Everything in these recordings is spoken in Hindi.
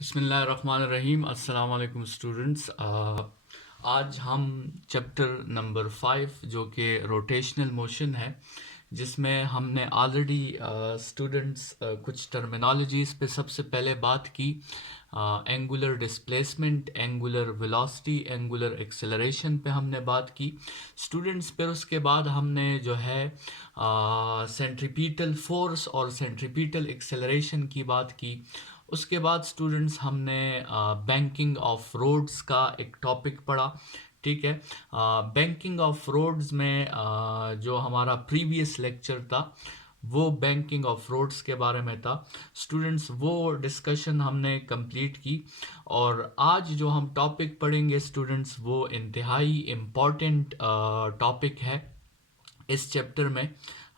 बिस्मिल्लाहिर्रहमानिर्रहीम। अस्सलाम वालेकुम स्टूडेंट्स। आज हम चैप्टर नंबर 5 जो कि रोटेशनल मोशन है, जिसमें हमने ऑलरेडी स्टूडेंट्स कुछ टर्मिनोलॉजीज़ पे सबसे पहले बात की। Angular displacement, angular velocity, angular acceleration पे हमने बात की स्टूडेंट्स। फिर उसके बाद हमने जो है सेंट्रीपिटल फोर्स और सेंट्रीपिटल एक्सेलरेशन की बात की। उसके बाद स्टूडेंट्स हमने बैंकिंग ऑफ रोड्स का एक टॉपिक पढ़ा। ठीक है, बैंकिंग ऑफ रोड्स में जो हमारा प्रीवियस लेक्चर था वो बैंकिंग ऑफ रोड्स के बारे में था स्टूडेंट्स। वो डिस्कशन हमने कंप्लीट की और आज जो हम टॉपिक पढ़ेंगे स्टूडेंट्स वो इंतहाई इम्पॉर्टेंट टॉपिक है इस चैप्टर में,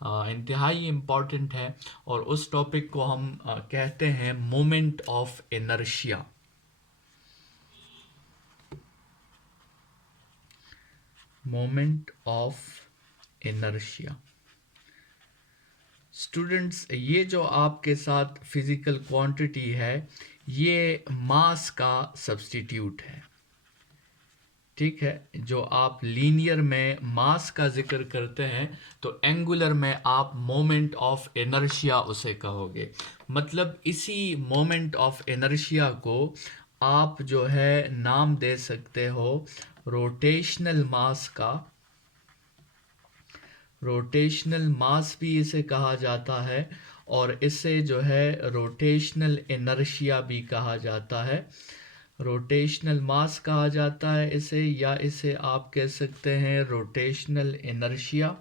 इंतहाई इम्पॉर्टेंट है। और उस टॉपिक को हम कहते हैं moment of inertia. Moment of inertia students, ये जो आपके साथ फिजिकल क्वांटिटी है ये मास का सब्स्टिट्यूट है। ठीक है, जो आप लीनियर में मास का जिक्र करते हैं तो एंगुलर में आप मोमेंट ऑफ इनर्शिया उसे कहोगे। मतलब इसी मोमेंट ऑफ इनर्शिया को आप जो है नाम दे सकते हो रोटेशनल मास का। रोटेशनल मास भी इसे कहा जाता है और इसे जो है रोटेशनल इनर्शिया भी कहा जाता है। रोटेशनल मास कहा जाता है इसे, या इसे आप कह सकते हैं रोटेशनल इनर्शिया,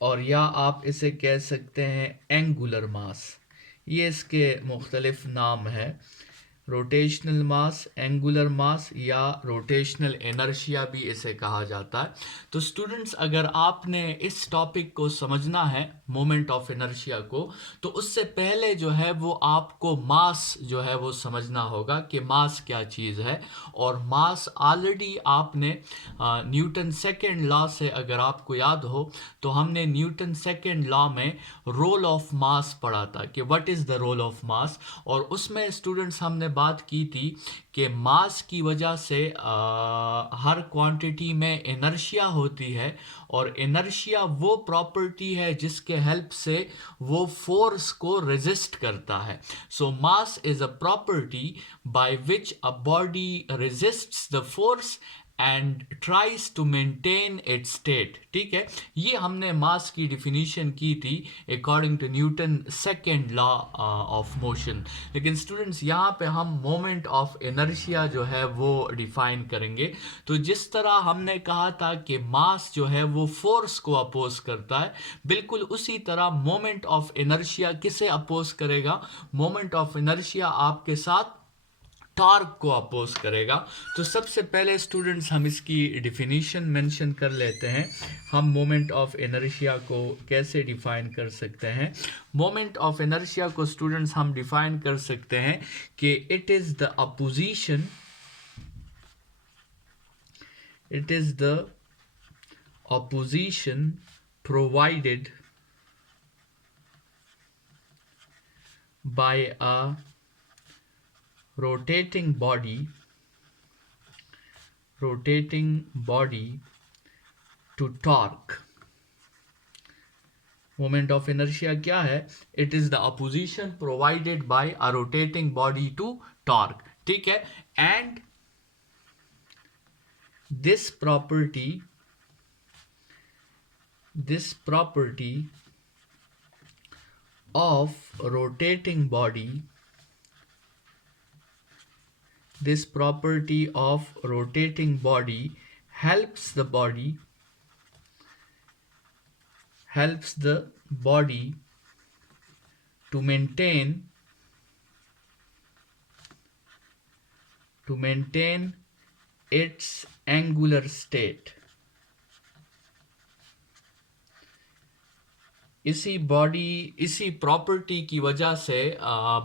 और या आप इसे कह सकते हैं एंगुलर मास। ये इसके मुख्तलिफ नाम है, रोटेशनल मास, एंगुलर मास या रोटेशनल इनर्शिया भी इसे कहा जाता है। तो स्टूडेंट्स, अगर आपने इस टॉपिक को समझना है मोमेंट ऑफ इनर्शिया को, तो उससे पहले जो है वो आपको मास जो है वो समझना होगा कि मास क्या चीज़ है। और मास ऑलरेडी आपने न्यूटन सेकेंड लॉ से, अगर आपको याद हो तो हमने न्यूटन सेकेंड लॉ में रोल ऑफ मास पढ़ा था कि what is the role of mass. और उसमें स्टूडेंट्स हमने बात की थी कि मास की वजह से हर क्वांटिटी में इनर्शिया होती है, और इनर्शिया वो प्रॉपर्टी है जिसके हेल्प से वो फोर्स को रेजिस्ट करता है। So mass is a property by which a body resists the force and tries to maintain its state. ठीक है, ये हमने मास की डिफिनीशन की थी according to Newton second law of motion. लेकिन स्टूडेंट्स, यहाँ पे हम मोमेंट ऑफ इनर्शिया जो है वो डिफाइन करेंगे। तो जिस तरह हमने कहा था कि मास जो है वो फोर्स को अपोज करता है, बिल्कुल उसी तरह मोमेंट ऑफ इनर्शिया किसे अपोज करेगा? मोमेंट ऑफ इनर्शिया आपके साथ टॉर्क को अपोज करेगा। तो सबसे पहले स्टूडेंट्स हम इसकी डिफिनीशन मेंशन कर लेते हैं। हम मोमेंट ऑफ इनर्शिया को कैसे डिफाइन कर सकते हैं? मोमेंट ऑफ इनर्शिया को स्टूडेंट्स हम डिफाइन कर सकते हैं कि it is the opposition, it is the opposition provided by a rotating body to torque. Moment of inertia क्या है? It is the opposition provided by a rotating body to torque. ठीक है, and this property of rotating body, this property of rotating body helps the body to maintain its angular state. इसी प्रॉपर्टी की वजह से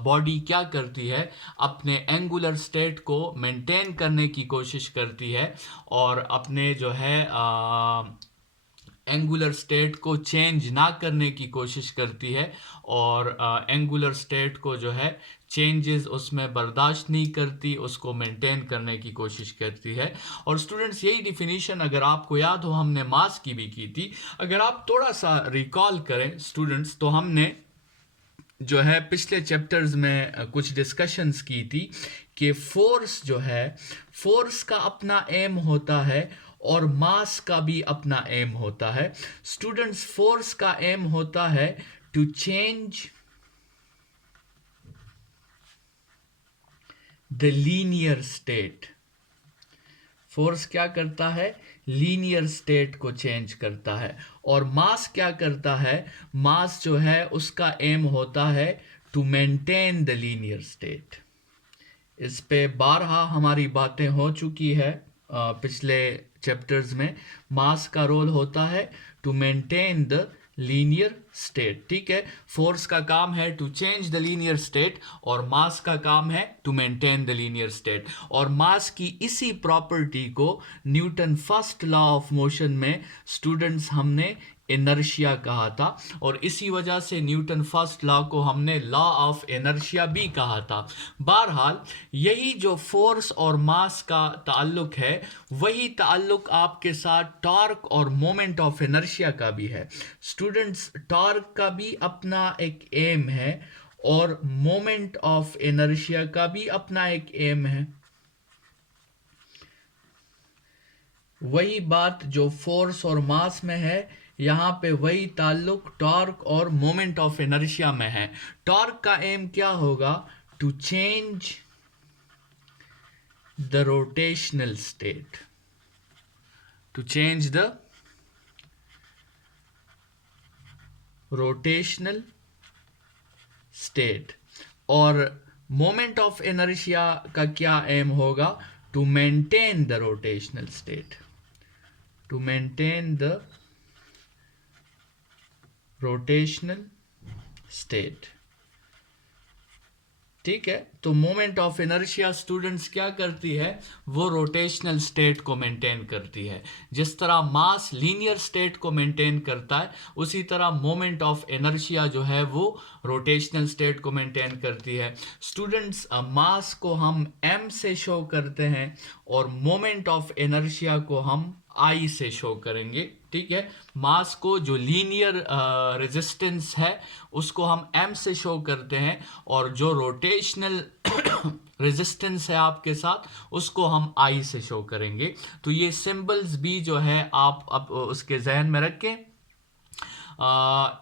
बॉडी क्या करती है? अपने एंगुलर स्टेट को मेंटेन करने की कोशिश करती है और अपने जो है एंगुलर स्टेट को चेंज ना करने की कोशिश करती है और एंगुलर स्टेट को जो है चेंजेस उसमें बर्दाश्त नहीं करती, उसको मेंटेन करने की कोशिश करती है। और स्टूडेंट्स यही डिफिनीशन अगर आपको याद हो हमने मास की भी की थी। अगर आप थोड़ा सा रिकॉल करें स्टूडेंट्स, तो हमने जो है पिछले चैप्टर्स में कुछ डिस्कशंस की थी कि फोर्स जो है, फोर्स का अपना एम होता है और मास का भी अपना एम होता है। स्टूडेंट्स, फोर्स का एम होता है to change the linear state. Force क्या करता है? लीनियर स्टेट को चेंज करता है। और मास क्या करता है? मास जो है उसका एम होता है to maintain the linear state. इस पे बारहा हमारी बातें हो चुकी है पिछले चैप्टर्स में। मास का रोल होता है to maintain the linear state, ठीक है। फोर्स का काम है to change the linear state और मास का काम है to maintain the linear state. और मास की इसी प्रॉपर्टी को Newton first law of motion में स्टूडेंट्स हमने इनर्शिया कहा था, और इसी वजह से न्यूटन फर्स्ट लॉ को हमने लॉ ऑफ इनर्शिया भी कहा था। बहरहाल यही जो फोर्स और मास का ताल्लुक है, वही ताल्लुक आपके साथ टॉर्क और मोमेंट ऑफ इनर्शिया का भी है। स्टूडेंट्स, टॉर्क का भी अपना एक एम है और मोमेंट ऑफ इनर्शिया का भी अपना एक एम है। वही बात जो फोर्स और मास में है, यहाँ पे वही ताल्लुक टॉर्क और मोमेंट ऑफ इनर्शिया में है। टॉर्क का एम क्या होगा? To change the rotational state, to change the rotational state. और मोमेंट ऑफ इनर्शिया का क्या एम होगा? To maintain the rotational state, to maintain the rotational state, ठीक है। तो मोमेंट ऑफ इनर्शिया स्टूडेंट्स क्या करती है? वो रोटेशनल स्टेट को मेंटेन करती है। जिस तरह मास लीनियर स्टेट को मेंटेन करता है, उसी तरह मोमेंट ऑफ इनर्शिया जो है वो रोटेशनल स्टेट को मेंटेन करती है। स्टूडेंट्स, मास को हम m से शो करते हैं और मोमेंट ऑफ इनर्शिया को हम I से शो करेंगे, ठीक है। मास को जो लीनियर रेजिस्टेंस है उसको हम m से शो करते हैं, और जो रोटेशनल रेजिस्टेंस है आपके साथ उसको हम I से शो करेंगे। तो ये सिंबल्स भी जो है आप अब उसके जहन में रखें।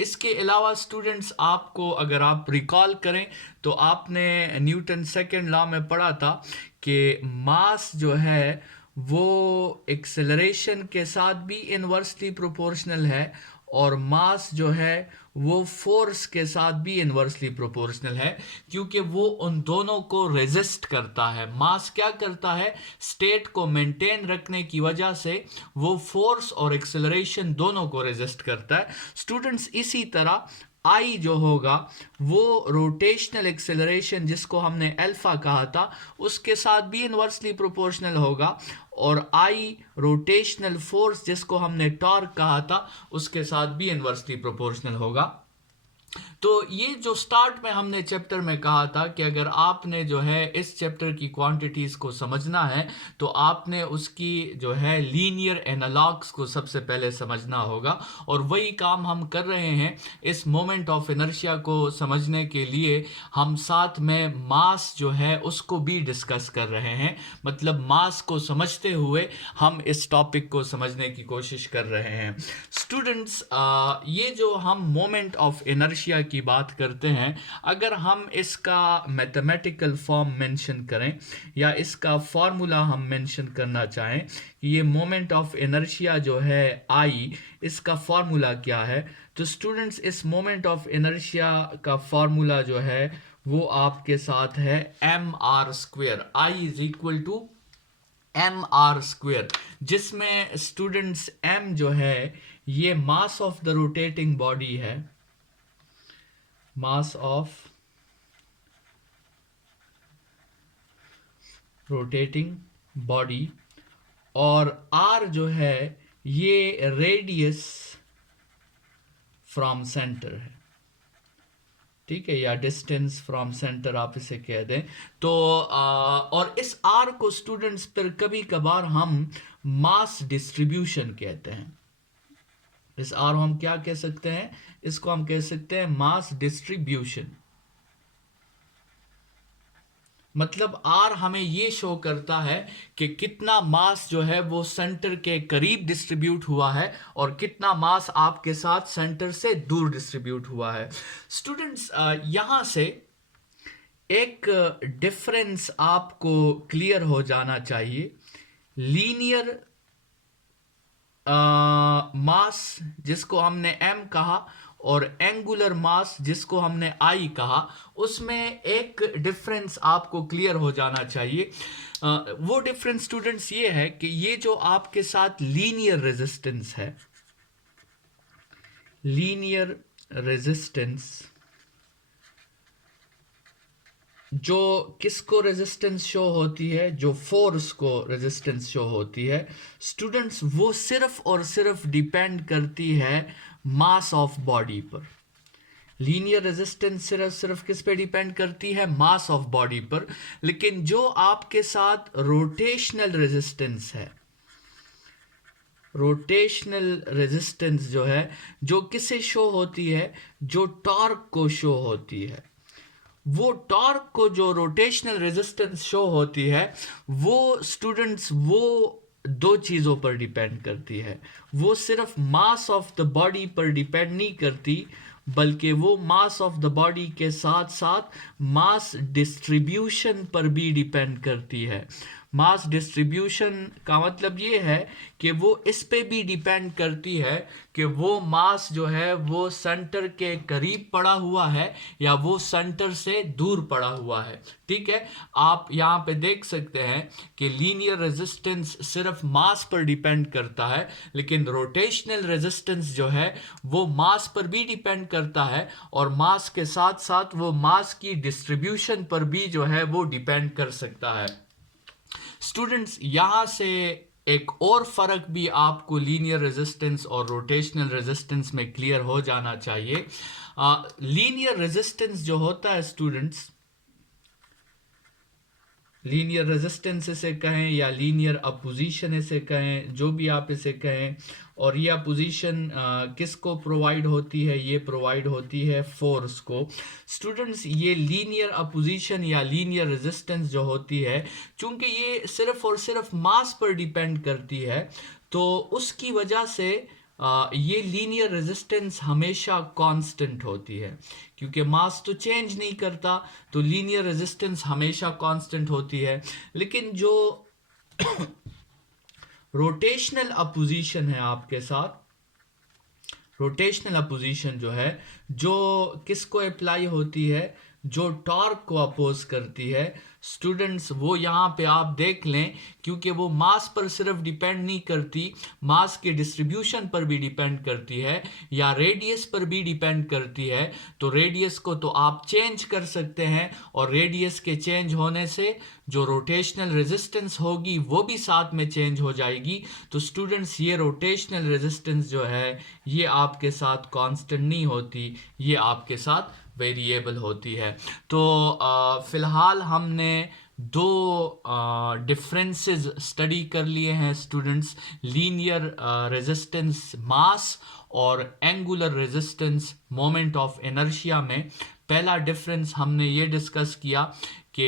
इसके अलावा स्टूडेंट्स, आपको अगर आप रिकॉल करें तो आपने न्यूटन सेकेंड लॉ में पढ़ा था कि मास जो है वो एक्सेलरेशन के साथ भी इन्वर्सली प्रोपोर्शनल है, और मास जो है वो फोर्स के साथ भी इन्वर्सली प्रोपोर्शनल है, क्योंकि वो उन दोनों को रेजिस्ट करता है। मास क्या करता है? स्टेट को मेंटेन रखने की वजह से वो फोर्स और एक्सेलरेशन दोनों को रेजिस्ट करता है। स्टूडेंट्स, इसी तरह आई जो होगा वो रोटेशनल एक्सेलरेशन जिसको हमने अल्फा कहा था उसके साथ भी इन्वर्सली प्रोपोर्शनल होगा, और आई रोटेशनल फोर्स जिसको हमने टॉर्क कहा था उसके साथ भी इन्वर्सली प्रोपोर्शनल होगा। तो ये जो स्टार्ट में हमने चैप्टर में कहा था कि अगर आपने जो है इस चैप्टर की क्वांटिटीज़ को समझना है तो आपने उसकी जो है लीनियर एनालॉग्स को सबसे पहले समझना होगा, और वही काम हम कर रहे हैं। इस मोमेंट ऑफ इनर्शिया को समझने के लिए हम साथ में मास जो है उसको भी डिस्कस कर रहे हैं। मतलब मास को समझते हुए हम इस टॉपिक को समझने की कोशिश कर रहे हैं। स्टूडेंट्स, ये जो हम मोमेंट ऑफ इनर्शिया की बात करते हैं, अगर हम इसका मैथमेटिकल फॉर्म मेंशन करें या इसका फॉर्मूला हम मेंशन करना चाहें कि ये मोमेंट ऑफ इनर्शिया जो है आई, इसका फॉर्मूला क्या है, तो स्टूडेंट्स इस मोमेंट ऑफ इनर्शिया का फॉर्मूला जो है वो आपके साथ है mr²। I is equal to mr², जिसमें स्टूडेंट्स m जो है ये mass of the rotating body है, मास ऑफ रोटेटिंग बॉडी, और r जो है ये रेडियस फ्रॉम सेंटर है, ठीक है, या डिस्टेंस फ्रॉम सेंटर आप इसे कह दें। तो और इस आर को स्टूडेंट्स पर कभी कभार हम मास डिस्ट्रीब्यूशन कहते हैं। इस आर हम क्या कह सकते हैं, इसको हम कह सकते हैं मास डिस्ट्रीब्यूशन। मतलब आर हमें ये शो करता है कि कितना मास जो है वो सेंटर के करीब डिस्ट्रीब्यूट हुआ है और कितना मास आपके साथ सेंटर से दूर डिस्ट्रीब्यूट हुआ है। स्टूडेंट्स यहां से एक डिफरेंस आपको क्लियर हो जाना चाहिए। लीनियर मास जिसको हमने m कहा और एंगुलर मास जिसको हमने I कहा, उसमें एक डिफरेंस आपको क्लियर हो जाना चाहिए। वो डिफरेंस स्टूडेंट्स ये है कि ये जो आपके साथ लीनियर रेजिस्टेंस है, लीनियर रेजिस्टेंस जो किसको रेजिस्टेंस शो होती है, जो फोर्स को रेजिस्टेंस शो होती है स्टूडेंट्स, वो सिर्फ और सिर्फ डिपेंड करती है मास ऑफ बॉडी पर। लीनियर रेजिस्टेंस सिर्फ सिर्फ किस पे डिपेंड करती है, मास ऑफ बॉडी पर। लेकिन जो आपके साथ रोटेशनल रेजिस्टेंस है, रोटेशनल रेजिस्टेंस जो है, जो किसे शो होती है, जो टॉर्क को शो होती है, वो टॉर्क को जो रोटेशनल रेजिस्टेंस शो होती है वो स्टूडेंट्स वो दो चीज़ों पर डिपेंड करती है। वो सिर्फ मास ऑफ द बॉडी पर डिपेंड नहीं करती, बल्कि वो मास ऑफ द बॉडी के साथ साथ मास डिस्ट्रीब्यूशन पर भी डिपेंड करती है। मास डिस्ट्रीब्यूशन का मतलब ये है कि वो इस पे भी डिपेंड करती है कि वो मास जो है वो सेंटर के करीब पड़ा हुआ है या वो सेंटर से दूर पड़ा हुआ है। ठीक है, आप यहाँ पे देख सकते हैं कि लीनियर रेजिस्टेंस सिर्फ मास पर डिपेंड करता है, लेकिन रोटेशनल रेजिस्टेंस जो है वो मास पर भी डिपेंड करता है और मास के साथ साथ वो मास की डिस्ट्रीब्यूशन पर भी जो है वो डिपेंड कर सकता है। स्टूडेंट्स यहां से एक और फर्क भी आपको लीनियर रेजिस्टेंस और रोटेशनल रेजिस्टेंस में क्लियर हो जाना चाहिए। लीनियर रेजिस्टेंस जो होता है स्टूडेंट्स, लीनियर रेजिस्टेंस इसे कहें या लीनियर अपोजिशन इसे कहें, जो भी आप इसे कहें, और ये अपोजिशन किसको प्रोवाइड होती है, ये प्रोवाइड होती है फोर्स को। स्टूडेंट्स ये लीनियर अपोजिशन या लीनियर रेजिस्टेंस जो होती है, चूंकि ये सिर्फ और सिर्फ मास पर डिपेंड करती है, तो उसकी वजह से ये लीनियर रेजिस्टेंस हमेशा कांस्टेंट होती है। क्योंकि मास तो चेंज नहीं करता, तो लीनियर रेजिस्टेंस हमेशा कांस्टेंट होती है। लेकिन जो रोटेशनल अपोजिशन है आपके साथ, रोटेशनल अपोजिशन जो है, जो किसको अप्लाई होती है, जो टॉर्क को अपोज करती है स्टूडेंट्स, वो यहाँ पे आप देख लें, क्योंकि वो मास पर सिर्फ डिपेंड नहीं करती, मास के डिस्ट्रीब्यूशन पर भी डिपेंड करती है या रेडियस पर भी डिपेंड करती है। तो रेडियस को तो आप चेंज कर सकते हैं और रेडियस के चेंज होने से जो रोटेशनल रेजिस्टेंस होगी वो भी साथ में चेंज हो जाएगी। तो स्टूडेंट्स ये रोटेशनल रेजिस्टेंस जो है ये आपके साथ कांस्टेंट नहीं होती, ये आपके साथ वेरिएबल होती है। तो फिलहाल हमने दो डिफरेंसेस स्टडी कर लिए हैं स्टूडेंट्स, लीनियर रेजिस्टेंस मास और angular resistance moment of inertia में। पहला डिफरेंस हमने ये डिस्कस किया कि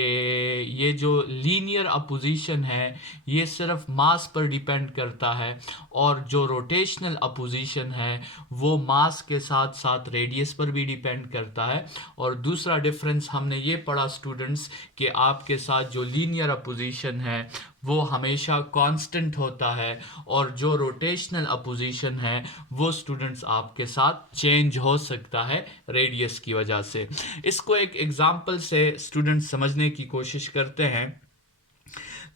ये जो लीनियर अपोजिशन है ये सिर्फ मास पर डिपेंड करता है और जो रोटेशनल अपोजिशन है वो मास के साथ साथ रेडियस पर भी डिपेंड करता है। और दूसरा डिफरेंस हमने ये पढ़ा स्टूडेंट्स कि आपके साथ जो लीनियर अपोजिशन है वो हमेशा कांस्टेंट होता है और जो रोटेशनल अपोजिशन है वो स्टूडेंट्स आपके साथ चेंज हो सकता है रेडियस की वजह से। इसको एक एग्जांपल से स्टूडेंट्स समझने की कोशिश करते हैं।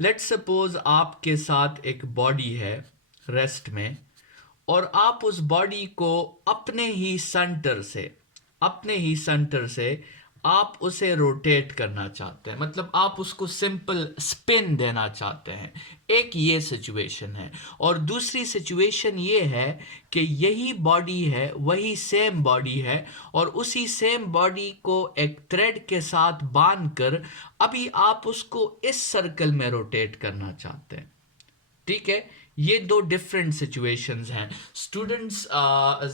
लेट्स सपोज आपके साथ एक बॉडी है रेस्ट में और आप उस बॉडी को अपने ही सेंटर से आप उसे रोटेट करना चाहते हैं, मतलब आप उसको सिंपल स्पिन देना चाहते हैं। एक ये सिचुएशन है। और दूसरी सिचुएशन ये है कि यही बॉडी है, वही सेम बॉडी है, और उसी सेम बॉडी को एक थ्रेड के साथ बांधकर अभी आप उसको इस सर्कल में रोटेट करना चाहते हैं। ठीक है, ये दो डिफरेंट सिचुएशंस हैं स्टूडेंट्स।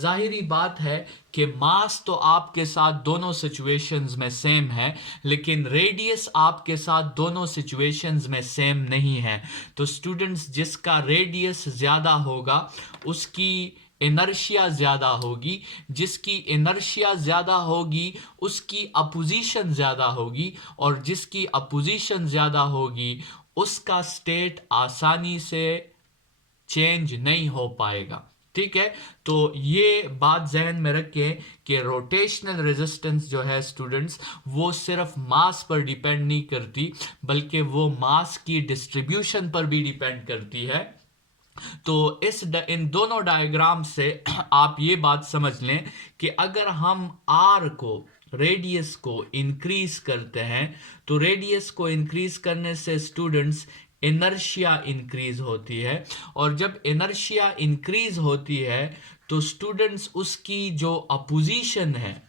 जाहिरी बात है कि मास तो आपके साथ दोनों सिचुएशंस में सेम है, लेकिन रेडियस आपके साथ दोनों सिचुएशंस में सेम नहीं है। तो स्टूडेंट्स, जिसका रेडियस ज़्यादा होगा उसकी इनर्शिया ज़्यादा होगी, जिसकी इनर्शिया ज़्यादा होगी उसकी अपोजिशन ज़्यादा होगी, और जिसकी अपोजिशन ज़्यादा होगी उसका स्टेट आसानी से चेंज नहीं हो पाएगा। ठीक है, तो ये बात जहन में रखें कि रोटेशनल रेजिस्टेंस जो है स्टूडेंट्स, वो सिर्फ मास पर डिपेंड नहीं करती, बल्कि वो मास की डिस्ट्रीब्यूशन पर भी डिपेंड करती है। तो इन दोनों डायग्राम से आप ये बात समझ लें कि अगर हम आर को, रेडियस को इंक्रीज करते हैं, तो रेडियस को इंक्रीज करने से स्टूडेंट्स इनर्शिया इंक्रीज होती है, और जब इनर्शिया इंक्रीज होती है तो स्टूडेंट्स उसकी जो अपोजिशन है,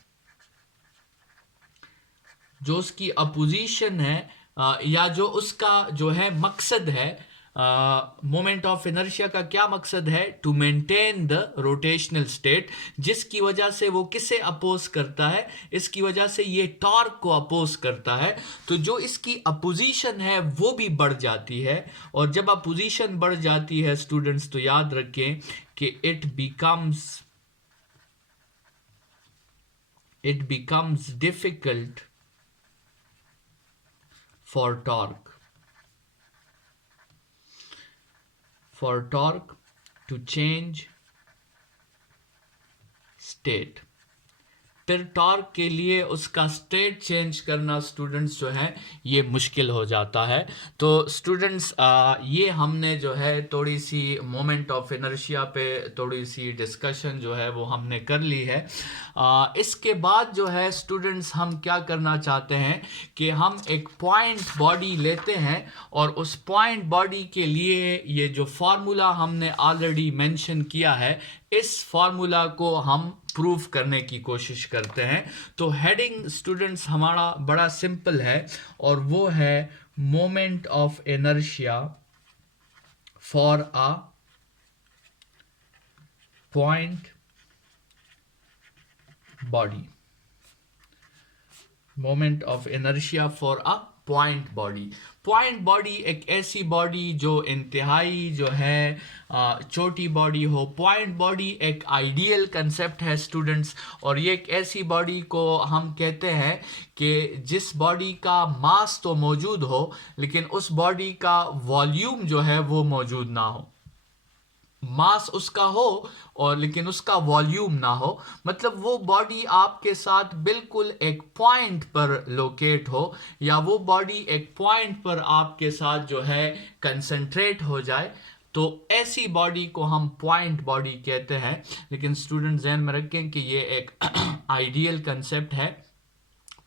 जो उसकी अपोजिशन है या जो उसका जो है मकसद है, मोमेंट ऑफ इनर्शिया का क्या मकसद है? To maintain the rotational state, जिसकी वजह से वो किसे अपोज करता है? इसकी वजह से ये टॉर्क को अपोज करता है। तो जो इसकी अपोजिशन है वो भी बढ़ जाती है, और जब अपोजिशन बढ़ जाती है स्टूडेंट्स, तो याद रखें कि it becomes difficult for torque to change state। फिर टॉर्क के लिए उसका स्टेट चेंज करना स्टूडेंट्स जो है ये मुश्किल हो जाता है। तो स्टूडेंट्स, ये हमने जो है थोड़ी सी मोमेंट ऑफ इनर्शिया पे थोड़ी सी डिस्कशन जो है वो हमने कर ली है। इसके बाद जो है स्टूडेंट्स, हम क्या करना चाहते हैं कि हम एक पॉइंट बॉडी लेते हैं, और उस पॉइंट बॉडी के लिए ये जो फार्मूला हमने ऑलरेडी मेंशन किया है, इस फार्मूला को हम प्रूव करने की कोशिश करते हैं। तो हेडिंग स्टूडेंट्स हमारा बड़ा सिंपल है, और वो है moment of inertia for a point body. Moment of inertia for a point body. Point body एक ऐसी बॉडी जो इंतहाई जो है छोटी बॉडी हो। पॉइंट बॉडी एक आइडियल कंसेप्ट है स्टूडेंट्स, और ये एक ऐसी बॉडी को हम कहते हैं कि जिस बॉडी का मास तो मौजूद हो, लेकिन उस बॉडी का वॉल्यूम जो है वो मौजूद ना हो। मास उसका हो और लेकिन उसका वॉल्यूम ना हो, मतलब वो बॉडी आपके साथ बिल्कुल एक पॉइंट पर लोकेट हो, या वो बॉडी एक पॉइंट पर आपके साथ जो है कंसंट्रेट हो जाए, तो ऐसी बॉडी को हम पॉइंट बॉडी कहते हैं। लेकिन स्टूडेंट ध्यान में रखें कि ये एक आइडियल कंसेप्ट है।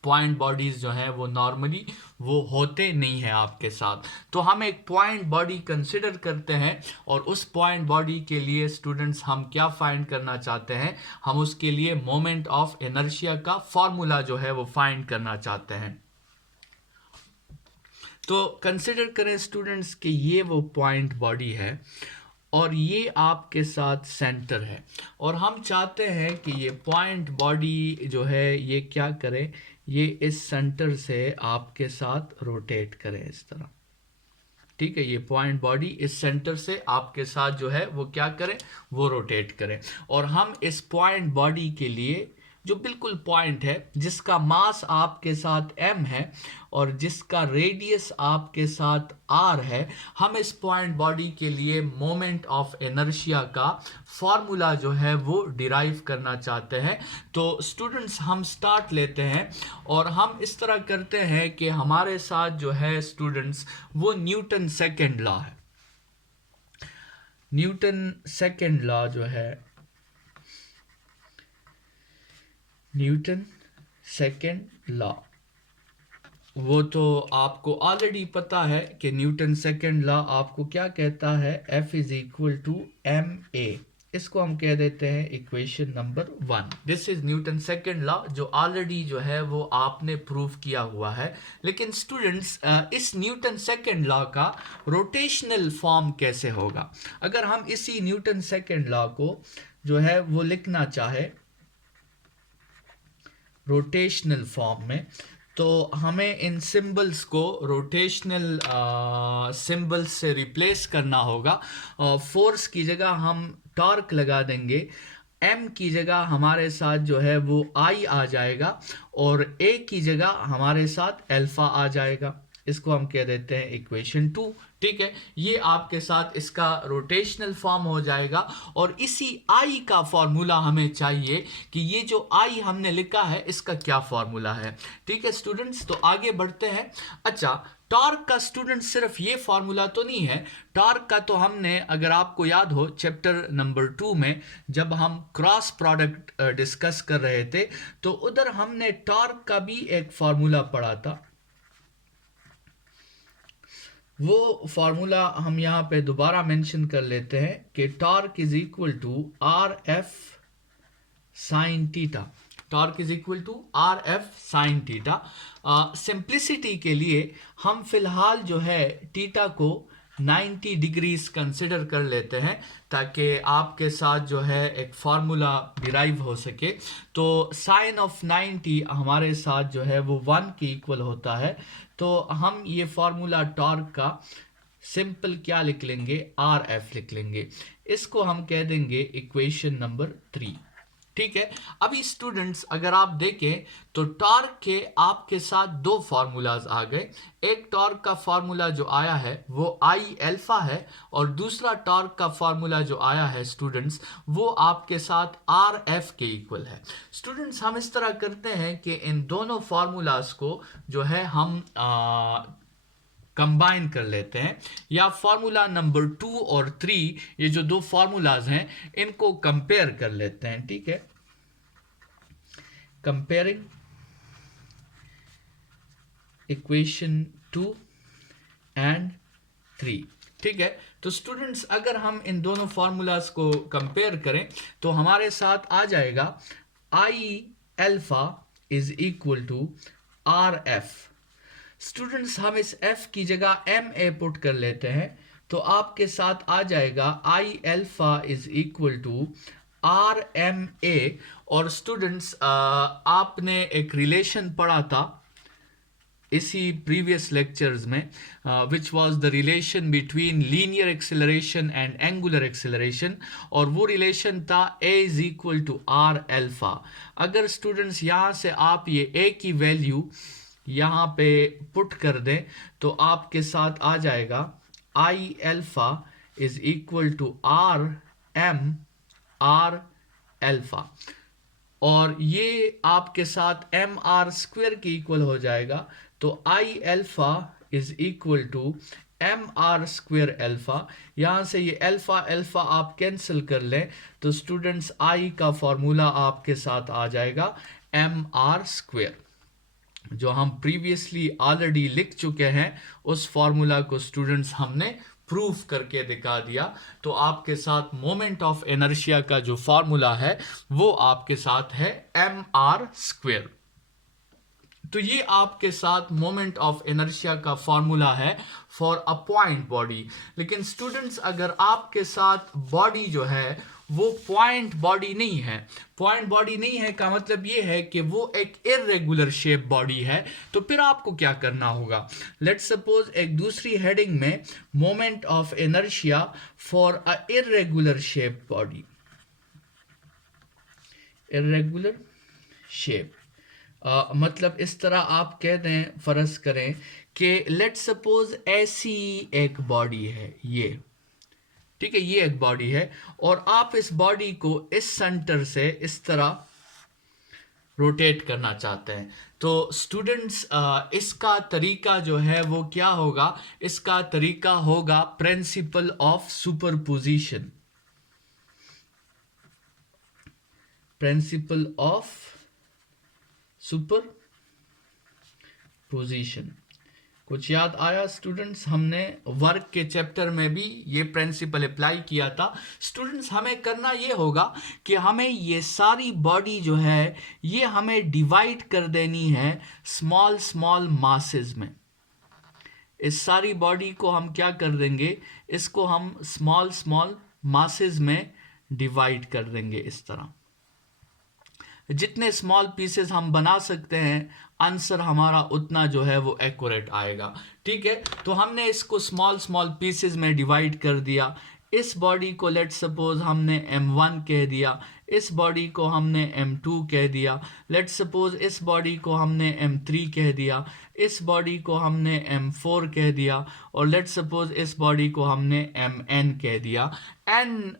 पॉइंट बॉडीज जो हैं वो नॉर्मली वो होते नहीं हैं आपके साथ। तो हम एक पॉइंट बॉडी कंसिडर करते हैं, और उस पॉइंट बॉडी के लिए स्टूडेंट्स हम क्या फाइंड करना चाहते हैं? हम उसके लिए मोमेंट ऑफ इनर्शिया का फॉर्मूला जो है वो फाइंड करना चाहते हैं। तो कंसिडर करें स्टूडेंट्स कि ये वो पॉइंट बॉडी है, और ये आपके साथ सेंटर है, और हम चाहते हैं कि ये पॉइंट बॉडी जो है ये क्या करे? ये इस सेंटर से आपके साथ रोटेट करे इस तरह। ठीक है, ये पॉइंट बॉडी इस सेंटर से आपके साथ जो है वो क्या करे? वो रोटेट करे। और हम इस पॉइंट बॉडी के लिए जो बिल्कुल पॉइंट है, जिसका मास आपके साथ m है और जिसका रेडियस आपके साथ r है, हम इस पॉइंट बॉडी के लिए मोमेंट ऑफ इनर्शिया का फॉर्मूला जो है वो डिराइव करना चाहते हैं। तो स्टूडेंट्स, हम स्टार्ट लेते हैं, और हम इस तरह करते हैं कि हमारे साथ जो है स्टूडेंट्स वो न्यूटन सेकेंड लॉ है। न्यूटन सेकेंड लॉ जो है, न्यूटन सेकेंड लॉ, वो तो आपको ऑलरेडी पता है कि न्यूटन सेकंड लॉ आपको क्या कहता है, F is equal to m a. इसको हम कह देते हैं equation number 1। This is Newton second law, जो ऑलरेडी जो है वो आपने प्रूव किया हुआ है। लेकिन स्टूडेंट्स, इस न्यूटन सेकंड लॉ का रोटेशनल फॉर्म कैसे होगा? अगर हम इसी न्यूटन सेकंड लॉ को जो है वो लिखना चाहे रोटेशनल फॉर्म में, तो हमें इन सिंबल्स को रोटेशनल सिंबल्स से रिप्लेस करना होगा। फोर्स की जगह हम टॉर्क लगा देंगे, m की जगह हमारे साथ जो है वो I आ जाएगा, और a की जगह हमारे साथ अल्फा आ जाएगा। इसको हम कह देते हैं इक्वेशन 2। ठीक है, ये आपके साथ इसका रोटेशनल फॉर्म हो जाएगा। और इसी I का फॉर्मूला हमें चाहिए कि ये जो I हमने लिखा है इसका क्या फॉर्मूला है। ठीक है स्टूडेंट्स, तो आगे बढ़ते हैं। अच्छा, टॉर्क का स्टूडेंट सिर्फ ये फॉर्मूला तो नहीं है। टॉर्क का तो हमने, अगर आपको याद हो, चैप्टर नंबर 2 में जब हम क्रॉस प्रोडक्ट डिस्कस कर रहे थे, तो उधर हमने टॉर्क का भी एक फॉर्मूला पढ़ा था। वो फॉर्मूला हम यहाँ पे दोबारा मेंशन कर लेते हैं कि torque is equal to r F sine theta. Torque is equal to r F sine theta. Simplicity के लिए हम फिलहाल जो है थीटा को 90 डिग्रीज कंसिडर कर लेते हैं, ताकि आपके साथ जो है एक फार्मूला डिराइव हो सके। तो साइन ऑफ 90 हमारे साथ जो है वो 1 के इक्वल होता है। तो हम ये फार्मूला टॉर्क का सिंपल क्या लिख लेंगे, आर एफ लिख लेंगे। इसको हम कह देंगे इक्वेशन नंबर 3। ठीक है, अभी स्टूडेंट्स अगर आप देखें तो टॉर्क के आपके साथ दो फार्मूलाज आ गए। एक टॉर्क का फार्मूला जो आया है वो आई अल्फा है, और दूसरा टॉर्क का फार्मूला जो आया है स्टूडेंट्स वो आपके साथ आर एफ के इक्वल है। स्टूडेंट्स, हम इस तरह करते हैं कि इन दोनों फार्मूलाज को जो है हम कंबाइन कर लेते हैं, या फार्मूला नंबर 2 और 3, ये जो दो फार्मूलाज हैं इनको कंपेयर कर लेते हैं। ठीक है, कंपेयरिंग इक्वेशन 2 एंड 3। ठीक है, तो स्टूडेंट्स अगर हम इन दोनों फार्मूलाज को कंपेयर करें तो हमारे साथ आ जाएगा I alpha is equal to r F. Students, हम इस f की जगह एम ए पुट कर लेते हैं, तो आपके साथ आ जाएगा I alpha is equal to r m a. और स्टूडेंट्स, आपने एक रिलेशन पढ़ा था इसी प्रीवियस लेक्चर्स में, which was the relation between linear acceleration and angular acceleration, और वो रिलेशन था a is equal to r alpha. अगर स्टूडेंट्स यहाँ से आप ये a की वैल्यू यहाँ पे पुट कर दें तो आपके साथ आ जाएगा I alpha is equal to r m r alpha, और ये आपके साथ एम आर स्क्वेयर के इक्वल हो जाएगा। तो I alpha is equal to m r square alpha. यहाँ से ये अल्फा अल्फा आप कैंसिल कर लें तो स्टूडेंट्स आई का फॉर्मूला आपके साथ आ जाएगा एम आर स्क्वेयर, जो हम प्रीवियसली ऑलरेडी लिख चुके हैं। उस फॉर्मूला को स्टूडेंट्स हमने प्रूफ करके दिखा दिया। तो आपके साथ मोमेंट ऑफ इनर्शिया का जो फॉर्मूला है वो आपके साथ है एम आर स्क्वेयर। तो ये आपके साथ मोमेंट ऑफ इनर्शिया का फॉर्मूला है फॉर अ पॉइंट बॉडी। लेकिन स्टूडेंट्स, अगर आपके साथ बॉडी जो है वो पॉइंट बॉडी नहीं है, पॉइंट बॉडी नहीं है का मतलब ये है कि वो एक इररेगुलर शेप बॉडी है, तो फिर आपको क्या करना होगा। लेट्स सपोज एक दूसरी हेडिंग में moment of inertia for a irregular shape body, irregular shape, मतलब इस तरह आप कह दें, फर्ज करें कि लेट्स सपोज ऐसी एक बॉडी है ये। ठीक है, ये एक बॉडी है और आप इस बॉडी को इस सेंटर से इस तरह रोटेट करना चाहते हैं। तो स्टूडेंट्स, इसका तरीका जो है वो क्या होगा, इसका तरीका होगा principle of superposition, principle of superposition. Position. कुछ याद आया स्टूडेंट्स? हमने वर्क के चैप्टर में भी ये प्रिंसिपल अप्लाई किया था। स्टूडेंट्स हमें करना ये होगा कि हमें ये सारी बॉडी जो है ये हमें डिवाइड कर देनी है स्मॉल स्मॉल मासेस में। इस सारी बॉडी को हम क्या कर देंगे, इसको हम स्मॉल स्मॉल मासेस में डिवाइड कर देंगे। इस तरह जितने स्मॉल पीसेस हम बना सकते हैं आंसर हमारा उतना जो है वो एक्यूरेट आएगा। ठीक है, तो हमने इसको स्मॉल स्मॉल पीसेस में डिवाइड कर दिया। इस बॉडी को लेट सपोज हमने M1 कह दिया, इस बॉडी को हमने M2 कह दिया, लेट सपोज इस बॉडी को हमने M3 कह दिया, इस बॉडी को हमने M4 कह दिया और लेट सपोज इस बॉडी को हमने Mn कह दिया। n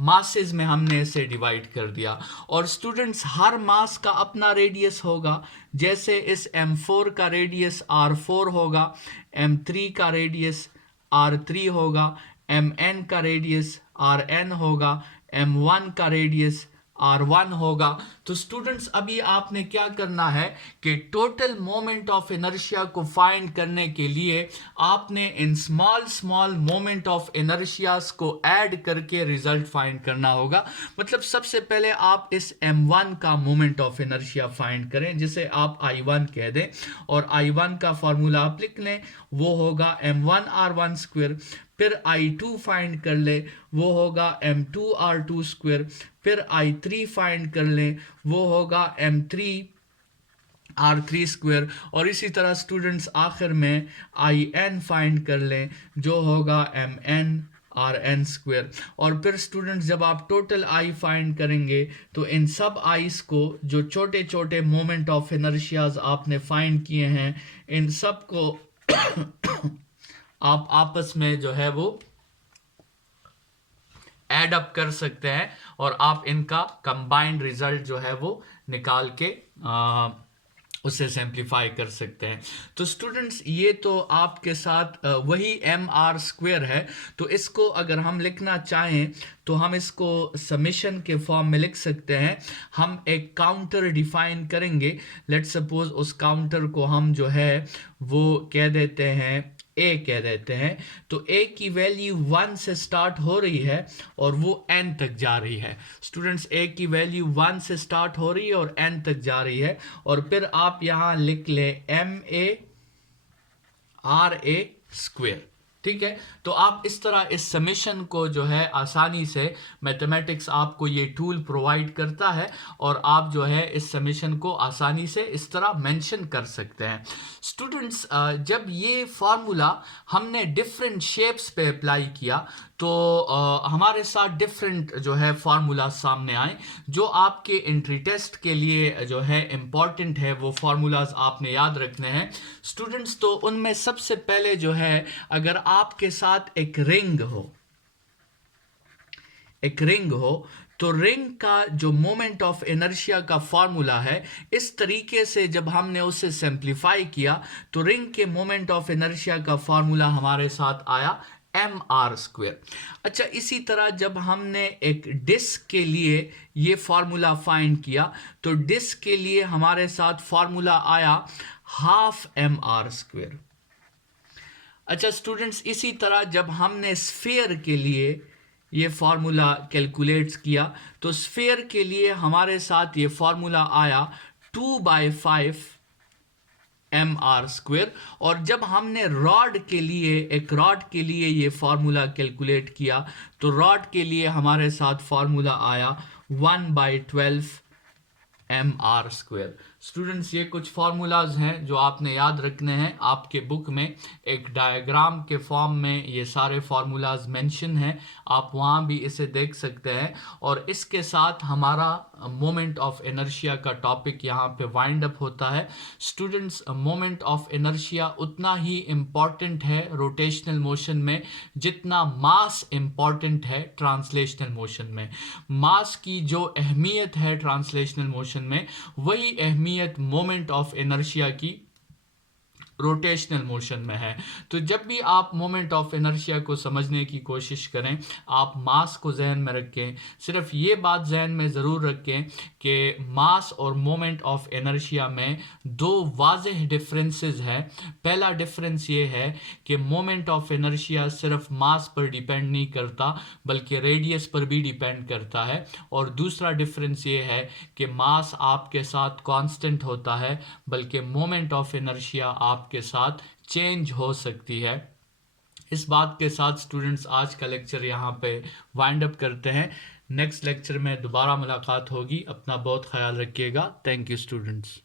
मासेस में हमने इसे डिवाइड कर दिया। और स्टूडेंट्स हर मास का अपना रेडियस होगा। जैसे इस M4 का रेडियस R4 होगा, M3 का रेडियस R3 होगा, Mn का रेडियस Rn होगा, M1 का रेडियस R1 होगा। तो स्टूडेंट्स अभी आपने क्या करना है कि टोटल मोमेंट ऑफ इनर्शिया को फाइंड करने के लिए आपने in small small moment of inertias को ऐड करके रिजल्ट फाइंड करना होगा। मतलब सबसे पहले आप इस M1 का मोमेंट ऑफ इनर्शिया फाइंड करें, जिसे आप I1 कह दें, और I1 का फॉर्मूला आप लिख लें, वो होगा M1R1 स्क्वायर। फिर I2 फाइंड कर ले, वो होगा M2R2 स्क्वायर। फिर I3 फाइंड कर लें, वो होगा M3R3 स्क्वायर। और इसी तरह स्टूडेंट्स आखिर में IN फाइंड कर लें, जो होगा MnRn स्क्वायर। और फिर स्टूडेंट्स जब आप टोटल I फाइंड करेंगे तो इन सब आइस को, जो छोटे छोटे मोमेंट ऑफ इनर्शियाज आपने फाइंड किए हैं, इन सब को आप आपस में जो है वो ऐड अप कर सकते हैं और आप इनका कंबाइंड रिजल्ट जो है वो निकाल के उसे सिंप्लीफाई कर सकते हैं। तो स्टूडेंट्स ये तो आपके साथ वही mr स्क्वायर है। तो इसको अगर हम लिखना चाहें तो हम इसको समेशन के फॉर्म में लिख सकते हैं। हम एक काउंटर डिफाइन करेंगे। लेट सपोज उस काउंटर को हम जो है वो कह देते हैं a कह देते हैं। तो a की वैल्यू 1 से स्टार्ट हो रही है और वो n तक जा रही है। स्टूडेंट्स a की वैल्यू 1 से स्टार्ट हो रही है और n तक जा रही है। और फिर आप यहां लिख लें MARA स्क्वायर। ठीक है, तो आप इस तरह इस समेशन को जो है आसानी से, मैथमेटिक्स आपको ये टूल प्रोवाइड करता है और आप जो है इस समेशन को आसानी से इस तरह मेंशन कर सकते हैं। स्टूडेंट्स जब ये फार्मूला हमने डिफरेंट शेप्स पे अप्लाई किया तो हमारे साथ डिफरेंट जो है फार्मूला सामने आए, जो आपके एंट्री टेस्ट के लिए जो है इम्पॉर्टेंट है। वो फार्मूलाज आपने याद रखने हैं स्टूडेंट्स। तो उनमें सबसे पहले जो है, अगर आपके साथ एक रिंग हो तो रिंग का जो मोमेंट ऑफ इनर्शिया का फार्मूला है, इस तरीके से जब हमने उसे सिंप्लीफाई किया तो रिंग के मोमेंट ऑफ इनर्शिया का फार्मूला हमारे साथ आया mr स्क्वायर। अच्छा, इसी तरह जब हमने एक डिस्क के लिए ये फार्मूला फाइंड किया तो डिस्क के लिए हमारे साथ फार्मूला आया हाफ mr स्क्वायर। अच्छा स्टूडेंट्स, इसी तरह जब हमने स्फीयर के लिए ये फार्मूला कैलकुलेट्स किया तो स्फीयर के लिए हमारे साथ ये फार्मूला आया 2/5 mr स्क्वायर। और जब हमने रॉड के लिए ये फार्मूला कैलकुलेट किया तो रॉड के लिए हमारे साथ फार्मूला आया 1/12 mr स्क्वायर। स्टूडेंट्स ये कुछ फार्मूलाज हैं जो आपने याद रखने हैं। आपके बुक में एक डायग्राम के फॉर्म में ये सारे फार्मूलाज मेंशन हैं, आप वहाँ भी इसे देख सकते हैं। और इसके साथ हमारा मोमेंट ऑफ इनर्शिया का टॉपिक यहाँ पे वाइंड अप होता है। स्टूडेंट्स मोमेंट ऑफ इनर्शिया उतना ही इम्पॉर्टेंट है रोटेशनल मोशन में जितना मास इम्पॉर्टेंट है ट्रांसलेशनल मोशन में। मास की जो अहमियत है ट्रांसलेशनल मोशन में, वही अहमियत मोमेंट ऑफ इनर्शिया की रोटेशनल मोशन में है। तो जब भी आप मोमेंट ऑफ इनर्शिया को समझने की कोशिश करें, आप मास को जहन में रखें। सिर्फ ये बात जहन में ज़रूर रखें कि मास और मोमेंट ऑफ इनर्शिया में दो वाज़ेह डिफरेंसेस हैं। पहला डिफरेंस ये है कि मोमेंट ऑफ इनर्शिया सिर्फ मास पर डिपेंड नहीं करता बल्कि रेडियस पर भी डिपेंड करता है। और दूसरा डिफरेंस ये है कि मास आपके साथ कांस्टेंट होता है बल्कि मोमेंट ऑफ इनर्शिया आपके साथ चेंज हो सकती है। इस बात के साथ स्टूडेंट्स आज का लेक्चर यहाँ पे वाइंड अप करते हैं। नेक्स्ट लेक्चर में दोबारा मुलाकात होगी। अपना बहुत ख्याल रखिएगा। Thank you students.